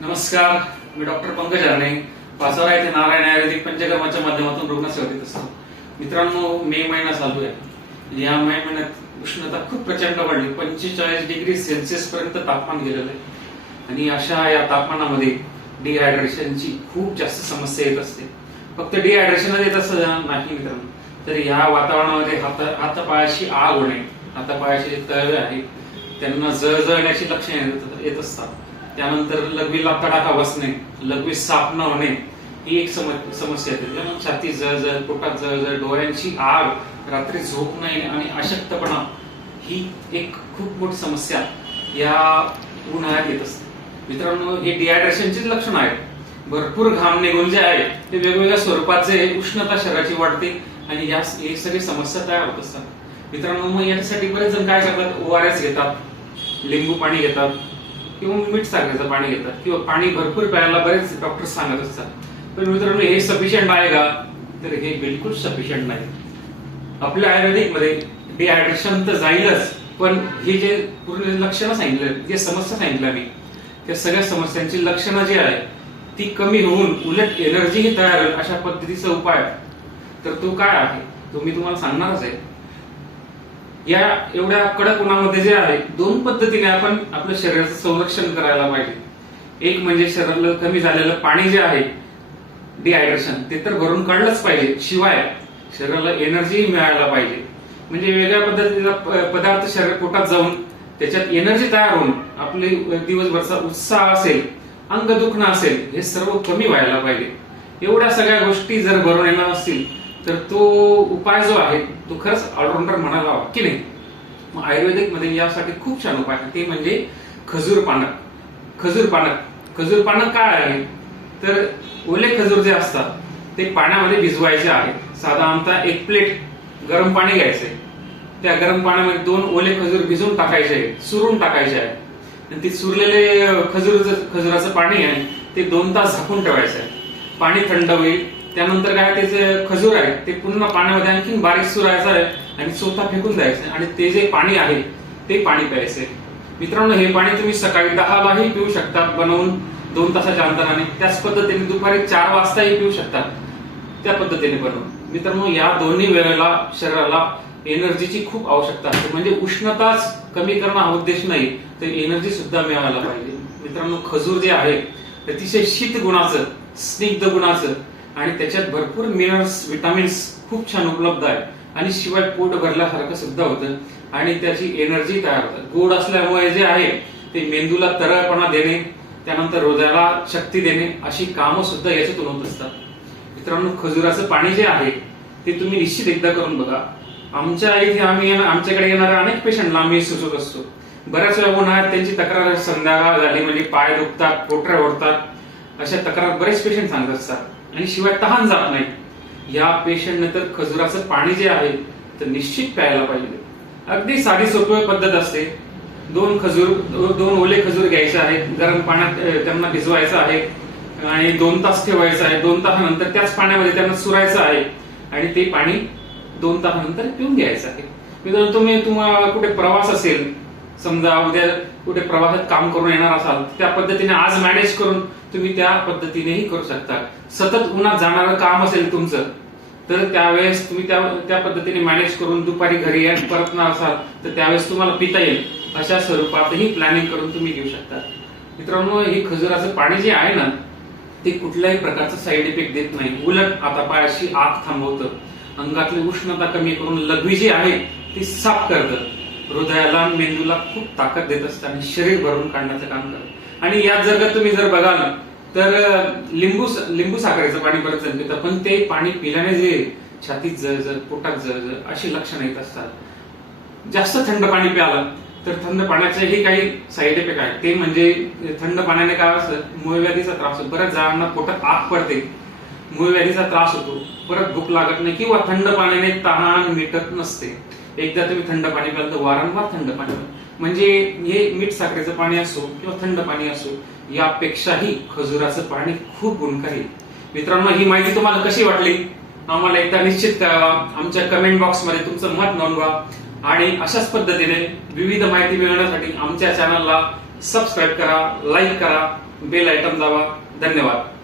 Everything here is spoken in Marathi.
नमस्कार, मी डॉक्टर पंकज हरणे, पाचोरा येथे नारायण आयुर्वेदिक पंचकर्माच्या माध्यमातून रुग्णसेवा देत असतो. मित्रांनो, मे महिना चालू आहे. या मे महिन्यात उष्णता खूप प्रचंड वाढली, 45 डिग्री सेल्सिअस पर्यंत तापमान गेलेलं आहे. आणि अशा या तापमानामध्ये डिहायड्रेशनची खूप जास्त समस्या येत असते. फक्त डिहायड्रेशनच येत असं नाही मित्रांनो, तर या वातावरणामध्ये हातापायाची आग होणे, हातापायाचे जे तळवे आहेत त्यांना जळजळण्याची लक्षणे येत असतात. त्यानंतर लघवीला तडाखा बसणे, लघवी साफ न होणे ही एक समस्या येते. छाती जळजळ, पोटात जळजळ, डोळ्यांची आग, रात्री झोप नाही आणि अशक्तपणा ही एक खूप मोठी समस्या या उन्हाळ्यात येत असते. मित्रांनो, हे डिहायड्रेशनचीच लक्षण आहेत. भरपूर घाम निघून जे आहे ते वेगवेगळ्या स्वरूपाचे उष्णता शरीराची वाढते आणि या सगळी समस्या तयार होत असतात. मित्रांनो, मग यासाठी बरेच जण काय करतात, ORS घेतात, लिंबू पाणी घेतात किंवा मीठ साखरेचं पाणी घेतात किंवा पाणी भरपूर प्यायला बरेच डॉक्टर सांगत असतात. पण मित्रांनो, हे सफिशियंट आहे का? तर हे बिलकुल सफिशियंट नाही. आपल्या आयुर्वेदिक मध्ये डिहायड्रेशन तर जाईलच, पण हे जे पूर्ण लक्षणं सांगितले, जे समस्या सांगितल्या मी, त्या सगळ्या समस्यांची लक्षणं जी आहे ती कमी होऊन उलट एनर्जी ही तयार होईल अशा पद्धतीचा उपाय तर तो काय आहे तो मी तुम्हाला सांगणारच आहे. या एवढ्या कडक उन्हामध्ये जे आहे दोन पद्धतीने आपण आपल्या शरीराचं संरक्षण करायला पाहिजे. एक म्हणजे शरीराला कमी झालेलं पाणी जे आहे डिहायड्रेशन ते तर भरून काढलंच पाहिजे, शिवाय शरीराला एनर्जी मिळायला पाहिजे. म्हणजे वेगळ्या पद्धतीचा पदार्थ शरीर पोटात जाऊन त्याच्यात एनर्जी तयार होऊन आपले दिवसभरचा उत्साह असेल, अंग दुखणं असेल, हे सर्व कमी व्हायला पाहिजे. एवढ्या सगळ्या गोष्टी जर भरून येणार असतील तर तो उपाय जो आहे तो खरंच ऑलराऊंडर म्हणायला हवा की नाही. मग आयुर्वेदिक मध्ये यासाठी खूप छान उपाय आहे, ते म्हणजे खजूर पानक. खजूर पानक काय आहे तर ओले खजूर जे असतात ते पाण्यामध्ये भिजवायचे आहे. साधारणतः 1 प्लेट गरम पाणी घ्यायचंय, त्या गरम पाण्यामध्ये 2 ओले खजूर भिजवून टाकायचे, सुरून टाकायचे आहे. आणि ते सुरलेले खजुराचं पाणी आहे ते 2 तास झाकून ठेवायचं आहे. पाणी थंड होईल, त्यानंतर काय त्याचे खजूर आहे ते पुन्हा पाण्यामध्ये आणखीन बारीक सुरायचं आहे आणि चोथा फेकून द्यायचं आणि ते जे पाणी आहे ते पाणी प्यायचंय. मित्रांनो, हे पाणी तुम्ही सकाळी 10लाही पिऊ शकता बनवून 2 तासाच्या अंतराने. त्याच पद्धतीने दुपारी 4 वाजताही पिऊ शकतात, त्या पद्धतीने बनवून. मित्रांनो, या दोन्ही वेळेला शरीराला एनर्जीची खूप आवश्यकता असते. म्हणजे उष्णताच कमी करणं हा उद्देश नाही, तर एनर्जी सुद्धा मिळायला पाहिजे. मित्रांनो, खजूर जे आहे अतिशय शीत गुणाचं, स्निग्ध गुणाचं आणि त्याच्यात भरपूर मिनरल्स, विटामिन्स खूप छान उपलब्ध आहे आणि शिवाय पोट भरल्यासारखं सुद्धा होतं आणि त्याची एनर्जी तयार होतं. गोड असल्यामुळे जे आहे ते मेंदूला तरळपणा देणे, त्यानंतर हृदयाला शक्ती देणे अशी कामं सुद्धा याच्यातून होत असतात. मित्रांनो, खजुराचं पाणी जे आहे ते तुम्ही निश्चित एकदा करून बघा. आमच्या इथे आमच्याकडे येणाऱ्या अनेक पेशंटला आम्ही सुचवत असतो. बऱ्याच वेळा उन्हाळ्यात त्यांची तक्रार संध्याकाळ झाली म्हणजे पाय दुखतात, पोटऱ्या ओढतात, अशा तक्रार बरेच पेशंट सांगत असतात आणि शिवाय तहान जात नाही. या पेशंटने तर खजुराचं पाणी जे आहे तर निश्चित प्यायला पाहिजे. अगदी साधी सोपी पद्धत असते. 2 ओले खजूर घ्यायचे आहेत, गरम पाण्यात त्यांना भिजवायचं आहे आणि 2 तास ठेवायचं आहे. 2 तासानंतर त्याच पाण्यामध्ये त्यांना सुरायचं आहे आणि ते पाणी 2 तासानंतर पिऊन घ्यायचं आहे. मित्रांनो, तुम्हाला कुठे प्रवास असेल, समजा उद्या कुठे प्रवासात काम करून येणार असाल, त्या पद्धतीने आज मॅनेज करून तुम्ही त्या पद्धतीनेही करू शकता. सतत उन्हात जाणारं काम असेल तुमचं तर त्यावेळेस तुम्ही त्या पद्धतीने मॅनेज करून दुपारी घरी परतणार असाल तर त्यावेळेस तुम्हाला पिता येईल अशा स्वरूपातही प्लॅनिंग करून तुम्ही घेऊ शकता. मित्रांनो, हे खजुराचं पाणी जे आहे ना ते कुठल्याही प्रकारचा साईड इफेक्ट देत नाही, उलट हातापायाची आग थांबवतं, अंगातली उष्णता कमी करून लघवी जी आहे ती साफ करतं, हृदयाला मेंदूला खूप ताकद देत असतं आणि शरीर भरून काढण्याचं काम करतं. आणि यात तुम्ही जर बघाल तर लिंबू साखरेचं पाणी बरंच जण पितात, पण ते पाणी पिल्याने जे छातीत जळजळ, पोटात जळजळ अशी लक्षणं येत असतात. जास्त थंड पाणी प्यालं तर थंड पाण्याचेही काही साईड इफेक्ट आहेत. ते म्हणजे थंड पाण्याने काय असतं, मूळव्याधीचा त्रास होतो. बऱ्याच जणांना पोटात आग पडते, मूळव्याधीचा त्रास होतो, परत भूक लागत नाही किंवा थंड पाण्याने तहान मिटत नसते. एकदा तुम्ही थंड पाणी प्याल तर वारंवार थंड पाणी प्या. म्हणजे हे मीठ साखरेचं पाणी असो किंवा थंड पाणी असो, यापेक्षाही खजुराचं पाणी खूप गुणकारी. मित्रांनो, ही माहिती तुम्हाला कशी वाटली आम्हाला एकदा निश्चित कळवा. आमच्या कमेंट बॉक्स मध्ये तुमचं मत नोंदवा आणि अशाच पद्धतीने विविध माहिती मिळवण्यासाठी आमच्या चॅनलला सबस्क्राईब करा, लाईक करा बेल आयटम दाबा. धन्यवाद.